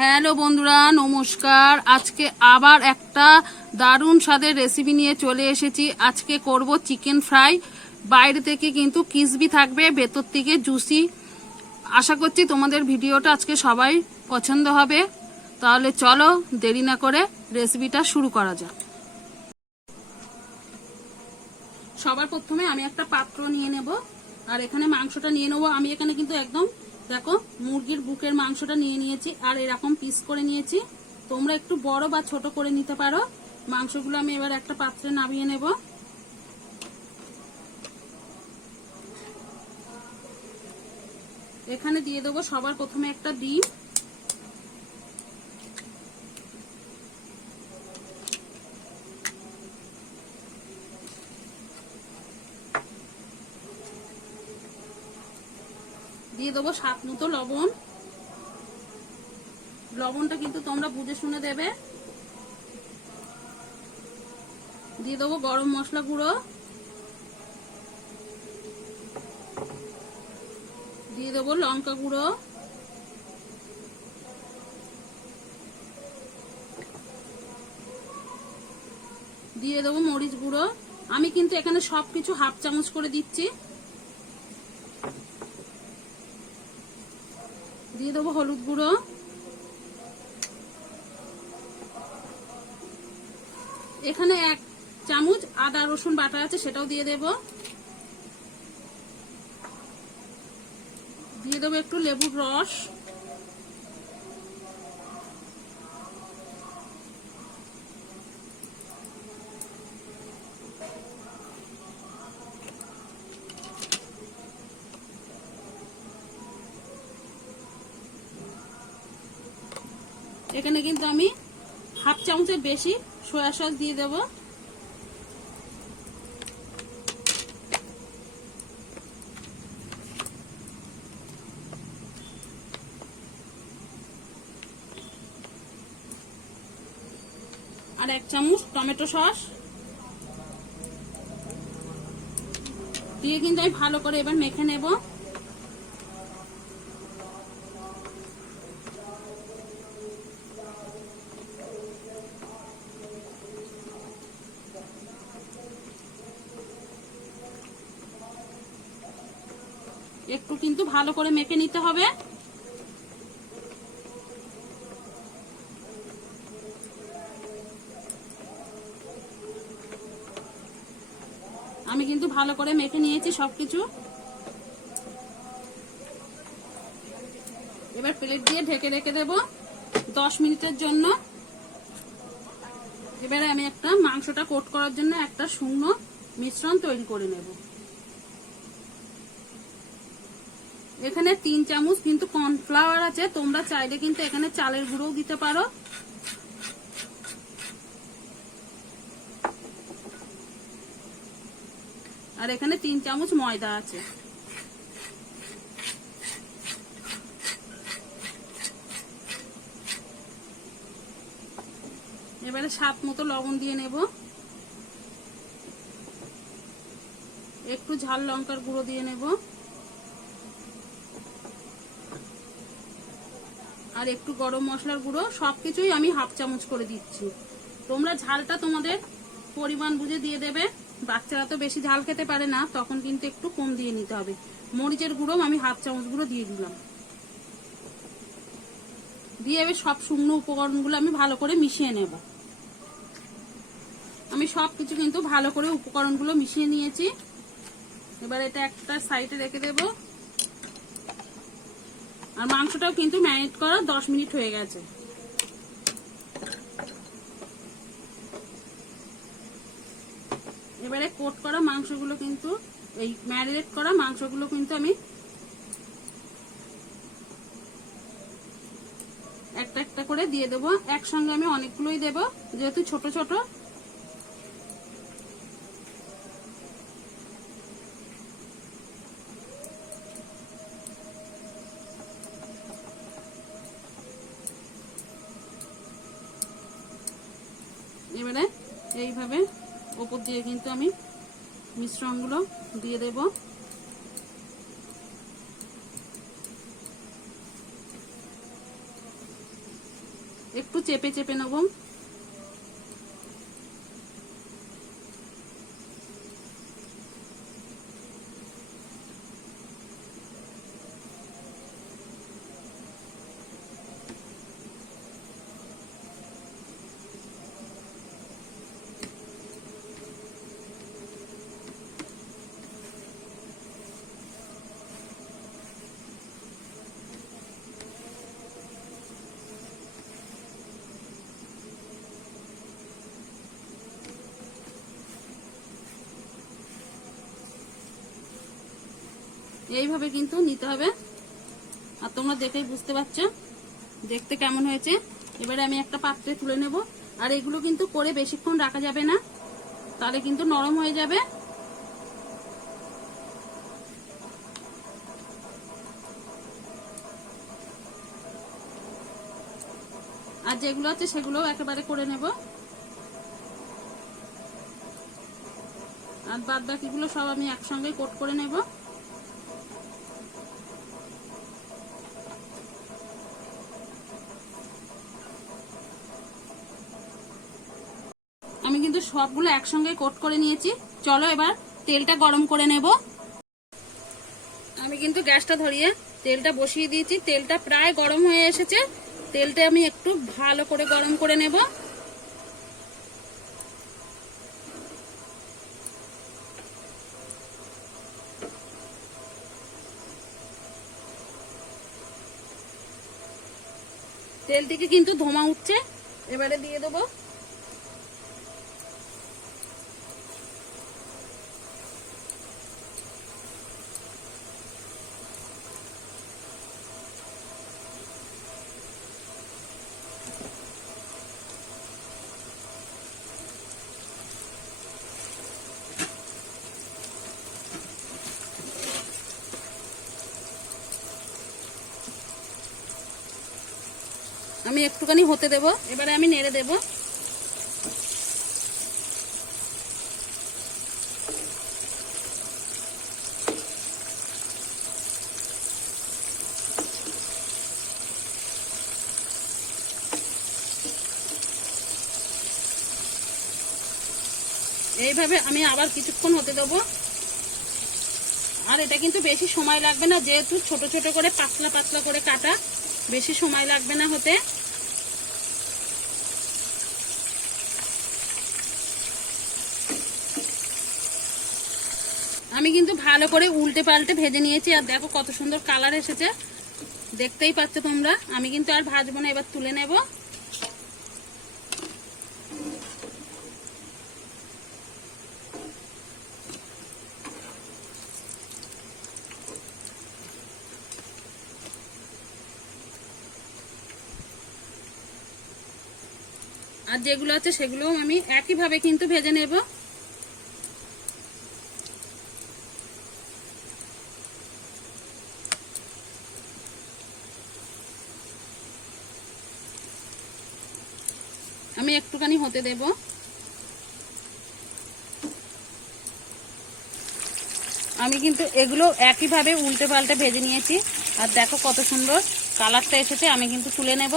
Hello বন্ধুরা, নমস্কার। আজকে আবার একটা দারুণ স্বাদের রেসিপি নিয়ে চলে এসেছি। আজকে করব চিকেন ফ্রাই। বাইরে থেকে কিন্তু ক্রিসপি থাকবে, ভেতর থেকে জুসি। আশা করছি তোমাদের ভিডিওটা আজকে সবাই পছন্দ হবে। তাহলে চলো দেরি না করে রেসিপিটা শুরু করা যাক। সবার প্রথমে আমি একটা পাত্র নিয়ে নেব, আর এখানে মাংসটা নিয়ে নেবো। আমি এখানে কিন্তু একদম দেখো মুরগির বুকের মাংসটা নিয়ে নিয়েছি, আর এরকম পিস করে নিয়েছি। তোমরা একটু বড় বা ছোট করে নিতে পারো। মাংসগুলো আমি এবার একটা পাত্রে নামিয়ে নেব। এখানে দিয়ে দেবো সবার প্রথমে একটা ডিম, দিয়ে দেবো স্বাদ মতো লবণ। লবণটা কিন্তু তোমরা বুঝে শুনে দেবে। দিয়ে দেবো গরম মশলা গুঁড়ো, দিয়ে দেবো লঙ্কা গুঁড়ো, দিয়ে দেবো মরিচ গুঁড়ো। আমি কিন্তু এখানে সবকিছু হাফ চামচ করে দিচ্ছি। দিয়ে দেবো হলুদ গুঁড়ো, এখানে 1 চামচ আদা রসুন বাটা আছে, সেটাও দিয়ে দেব। দিয়ে দেবো একটু লেবুর রস, এখানে কিন্তু আমি হাফ চামচের বেশি সয়া সস দিয়ে দেব। আর 1 চামচ টমেটো সস দিয়ে কিন্তু আমি ভালো করে এবার মেখে নেব। একটু কিন্তু ভালো করে মেখে নিতে হবে। আমি কিন্তু ভালো করে মেখে নিয়েছি সবকিছু। এবার প্লেট দিয়ে ঢেকে রেখে দেব 10 মিনিটের জন্য। এবারে আমি একটা মাংসটা কোট করার জন্য একটা শুকনো মিশ্রণ তৈরি করে নেব। এখানে 3 চামচ কিন্তু কর্নফ্লাওয়ার আছে, তোমরা চাইলে কিন্তু এখানে চালের গুঁড়োও দিতে পারো। আর এখানে 3 চামচ ময়দা আছে। এবারে স্বাদ মতো লবণ দিয়ে নেব, একটু ঝাল লঙ্কার গুঁড়ো দিয়ে নেব, আর একটু গরম মশলার গুঁড়ো। সবকিছুই আমি হাফ চামচ করে দিচ্ছি। তোমরা ঝালটা তোমাদের পরিমাণ বুঝে দিয়ে দেবে। বাচ্চারা তো বেশি ঝাল খেতে পারে না, তখন কিন্তু একটু কম দিয়ে নিতে হবে। মরিচের গুঁড়ো আমি হাফ চামচ গুঁড়ো দিয়ে দিলাম। দিয়ে এবার সব শুকনো উপকরণগুলো আমি ভালো করে মিশিয়ে নেব। আমি সবকিছু কিন্তু ভালো করে উপকরণগুলো মিশিয়ে নিয়েছি। এবার এটা একটা সাইডে রেখে দেব। আর মাংসটাও কিন্তু ম্যারিনেট করা 10 মিনিট হয়ে গেছে। এবারে কোট করা মাংসগুলো কিন্তু এই ম্যারিনেট করা মাংসগুলো কিন্তু আমি একটা একটা করে দিয়ে দেবো। একসঙ্গে আমি অনেকগুলোই দেব, যেহেতু ছোট ছোট। এবারে এইভাবে উপর দিয়ে কিন্তু আমি মিশ্রণগুলো দিয়ে দেব। একটু চেপে চেপে নেব। এইভাবে কিন্তু নিতে হবে। আর তোমরা দেখেই বুঝতে পারছো দেখতে কেমন হয়েছে। এবারে আমি একটা পাত্রে তুলে নেব। আর এগুলো কিন্তু করে বেশিক্ষণ রাখা যাবে না, তাহলে কিন্তু নরম হয়ে যাবে। আর যেগুলো আছে সেগুলো একেবারে করে নেব। আর বাদ বাকিগুলো সব আমি একসঙ্গে কোট করে নেব। আমি কিন্তু সবগুলো একসঙ্গে কোট করে নিয়েছি। চলো এবার তেলটা গরম করে নেব। আমি কিন্তু গ্যাসটা ধরিয়ে তেলটা বসিয়ে দিয়েছি। তেলটা প্রায় গরম হয়ে এসেছে। তেলটা আমি একটু ভালো করে গরম করে নেব। তেল থেকে কিন্তু ধোঁয়া উঠছে। এবারে দিয়ে দেবো আমি একটুখানি হতে দেব। এবারে আমি নেড়ে দেব। এইভাবে আমি আবার কিছুক্ষণ হতে দেবো। আর এটা কিন্তু বেশি সময় লাগবে না, যেহেতু ছোট ছোট করে পাতলা পাতলা করে কাটা, বেশি সময় লাগবে না হতে। আমি কিন্তু ভালো করে উল্টে পাল্টে ভেজে নিয়েছি। আর দেখো কত সুন্দর কালার এসেছে, দেখতেই পাচ্ছ তোমরা। আমি কিন্তু আর ভাজবো না, এবার তুলে নেব। আর যেগুলো আছে সেগুলোও আমি একইভাবে কিন্তু ভেজে নেব। আমি একটুখানি হতে দেব। আমি কিন্তু এগুলো একইভাবে উল্টে পাল্টে ভেজে নিয়েছি। আর দেখো কত সুন্দর কালারটা এসেছে। আমি কিন্তু তুলে নেব।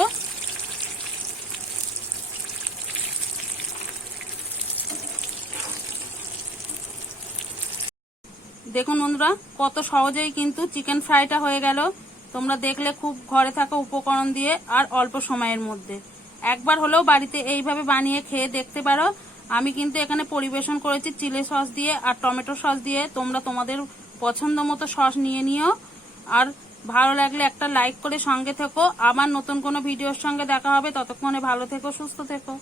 দেখুন বন্ধুরা, কত সহজেই কিন্তু চিকেন ফ্রাইটা হয়ে গেল। তোমরা দেখলে খুব ঘরে থাকা উপকরণ দিয়ে আর অল্প সময়ের মধ্যে। একবার হলেও বাড়িতে এইভাবে বানিয়ে খেয়ে দেখতে পারো। আমি কিন্তু এখানে পরিবেশন করেছি চিলি সস দিয়ে আর টমেটো সস দিয়ে। তোমরা তোমাদের পছন্দ মতো সস নিয়ে নিও। আর ভালো লাগলে একটা লাইক করে সঙ্গে থেকো। আবার নতুন কোনো ভিডিওর সঙ্গে দেখা হবে। ততক্ষণে ভালো থেকো, সুস্থ থেকো।